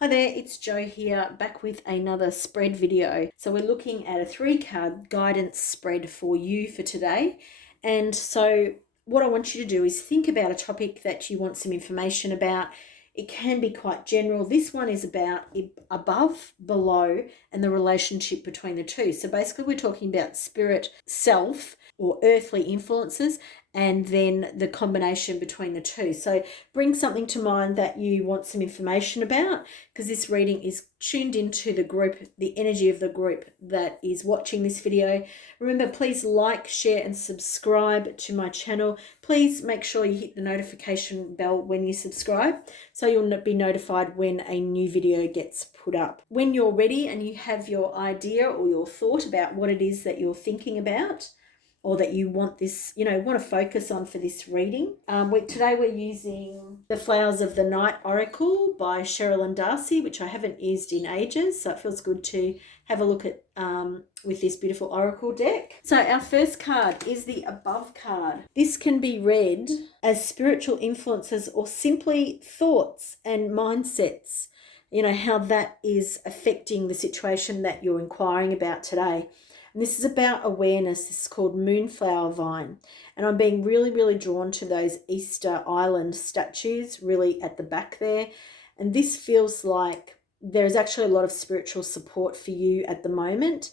Hi there, it's Jo here, back with another spread video. So we're looking at a 3-card guidance spread for you for today. And so what I want you to do is think about a topic that you want some information about. It can be quite general. This one is about above, below, and the relationship between the two. So basically we're talking about spirit, self, or earthly influences, and then the combination between the two. So bring something to mind that you want some information about, because this reading is tuned into the group, the energy of the group that is watching this video. Remember, please like, share, and subscribe to my channel. Please make sure you hit the notification bell when you subscribe, so you'll be notified when a new video gets put up. When you're ready and you have your idea or your thought about what it is that you're thinking about, or that you want this, want to focus on for this reading. Today we're using The Flowers of the Night Oracle by Cherlyn Darcey, which I haven't used in ages, so it feels good to have a look at with this beautiful oracle deck. So our first card is the Above card. This can be read as spiritual influences or simply thoughts and mindsets, how that is affecting the situation that you're inquiring about today. And this is about awareness. This is called Moonflower Vine. And I'm being really, really drawn to those Easter Island statues really at the back there. And this feels like there's actually a lot of spiritual support for you at the moment.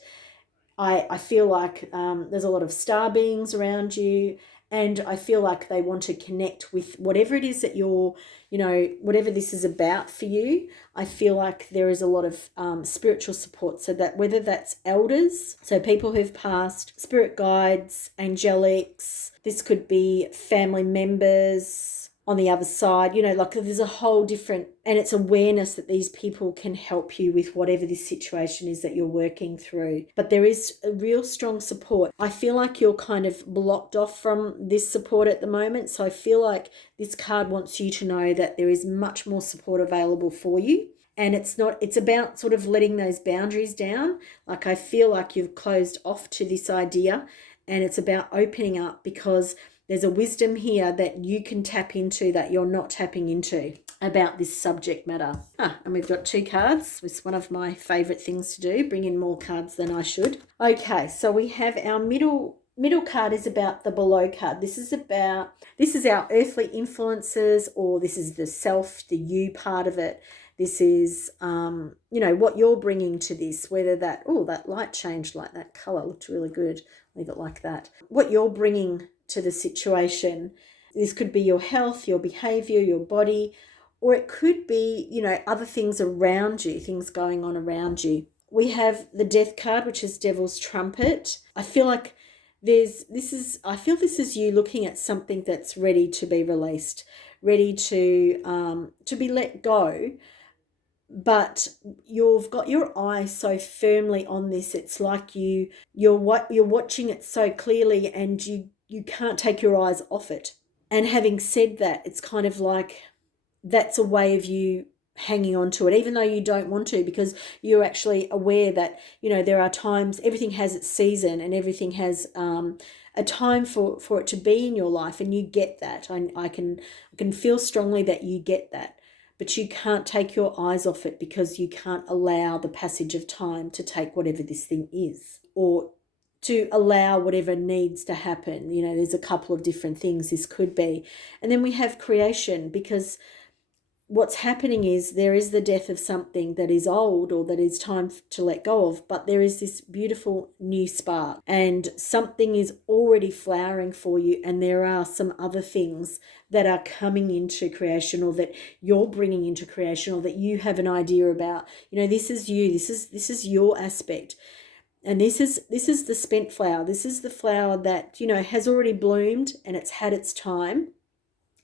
I feel like there's a lot of star beings around you, and I feel like they want to connect with whatever it is that you're, whatever this is about for you. I feel like there is a lot of spiritual support, so that whether that's elders, so people who've passed, spirit guides, angelics, this could be family members on the other side, like there's a whole different, and it's awareness that these people can help you with whatever this situation is that you're working through. But there is a real strong support. I feel like you're kind of blocked off from this support at the moment. So I feel like this card wants you to know that there is much more support available for you. And it's about sort of letting those boundaries down. Like I feel like you've closed off to this idea, and it's about opening up, because there's a wisdom here that you can tap into that you're not tapping into about this subject matter. And we've got 2 cards. It's one of my favorite things to do, bring in more cards than I should. Okay, so we have our middle card is about the below card. This is our earthly influences, or this is the self, the you part of it. This is, what you're bringing to this, whether that light changed, like that color looked really good. Leave it like that. What you're bringing to the situation. This could be your health, your behavior, your body, or it could be, other things around you, things going on around you. We have the Death card, which is Devil's Trumpet. I feel like this is you looking at something that's ready to be released, ready to be let go. But you've got your eye so firmly on this. It's like you're watching it so clearly, and you can't take your eyes off it. And having said that, it's kind of like that's a way of you hanging on to it, even though you don't want to, because you're actually aware that, there are times, everything has its season, and everything has a time for it to be in your life, and you get that. I can feel strongly that you get that. But you can't take your eyes off it, because you can't allow the passage of time to take whatever this thing is, or to allow whatever needs to happen. There's a couple of different things this could be. And then we have creation, because what's happening is there is the death of something that is old, or that is time to let go of, but there is this beautiful new spark, and something is already flowering for you, and there are some other things that are coming into creation, or that you're bringing into creation, or that you have an idea about. This is you, this is your aspect. And this is the spent flower. This is the flower that, has already bloomed, and it's had its time.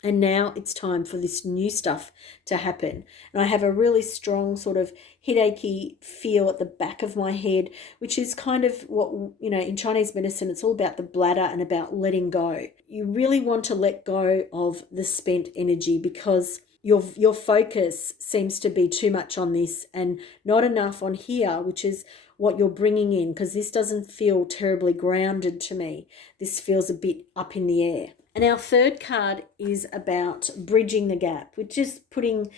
And now it's time for this new stuff to happen. And I have a really strong sort of headachy feel at the back of my head, which is kind of what, in Chinese medicine, it's all about the bladder and about letting go. You really want to let go of the spent energy, because your focus seems to be too much on this and not enough on here, which is what you're bringing in, because this doesn't feel terribly grounded to me. This feels a bit up in the air. And our third card is about bridging the gap, which is putting,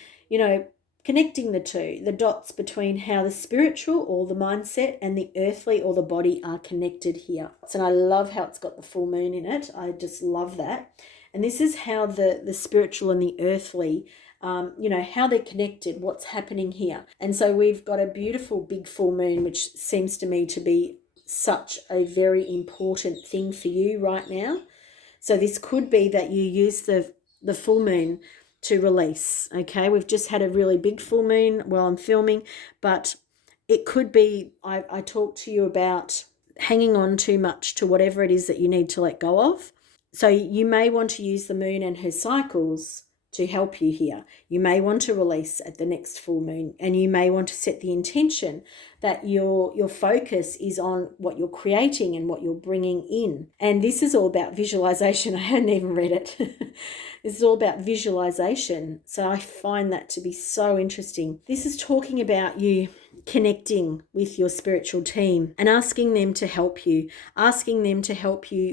connecting the two, the dots between how the spiritual or the mindset and the earthly or the body are connected here. And I love how it's got the full moon in it. I just love that. And this is how the spiritual and the earthly, how they're connected, what's happening here. And so we've got a beautiful big full moon, which seems to me to be such a very important thing for you right now. So this could be that you use the full moon to release. Okay, we've just had a really big full moon while I'm filming, but it could be I talked to you about hanging on too much to whatever it is that you need to let go of. So you may want to use the moon and her cycles to help you here. You may want to release at the next full moon, and you may want to set the intention that your focus is on what you're creating and what you're bringing in. And this is all about visualization. I hadn't even read it. This is all about visualization. So I find that to be so interesting. This is talking about you connecting with your spiritual team and asking them to help you,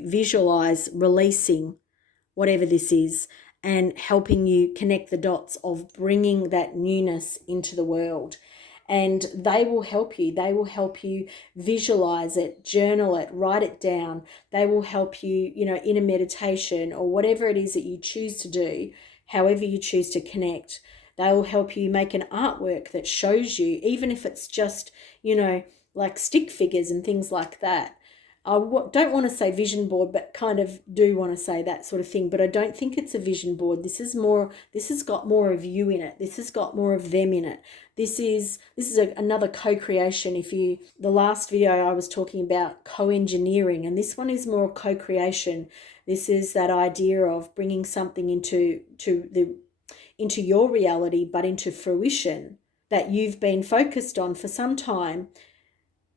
visualize releasing whatever this is, and helping you connect the dots of bringing that newness into the world. And they will help you. They will help you visualize it, journal it, write it down. They will help you, in a meditation or whatever it is that you choose to do, however you choose to connect. They will help you make an artwork that shows you, even if it's just, like stick figures and things like that. I don't want to say vision board, but kind of do want to say that sort of thing. But I don't think it's a vision board. This has got more of you in it. This has got more of them in it. This is another co-creation. The last video I was talking about co-engineering, and this one is more co-creation. This is that idea of bringing something into your reality, but into fruition that you've been focused on for some time,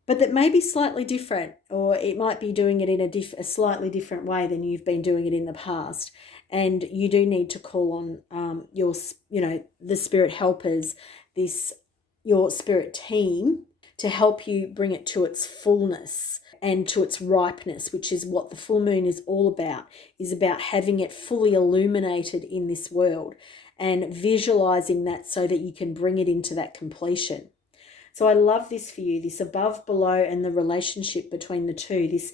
but that may be slightly different, or it might be doing it in a slightly different way than you've been doing it in the past. And you do need to call on the spirit helpers, your spirit team, to help you bring it to its fullness and to its ripeness, which is what the full moon is all about, is about having it fully illuminated in this world and visualizing that so that you can bring it into that completion. So I love this for you, this above, below, and the relationship between the two, this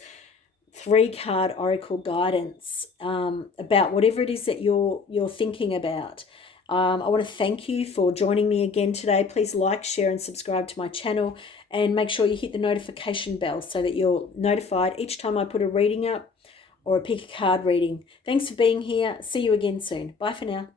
3-card oracle guidance about whatever it is that you're thinking about. I want to thank you for joining me again today. Please like, share, and subscribe to my channel, and make sure you hit the notification bell so that you're notified each time I put a reading up or a pick a card reading. Thanks for being here. See you again soon. Bye for now.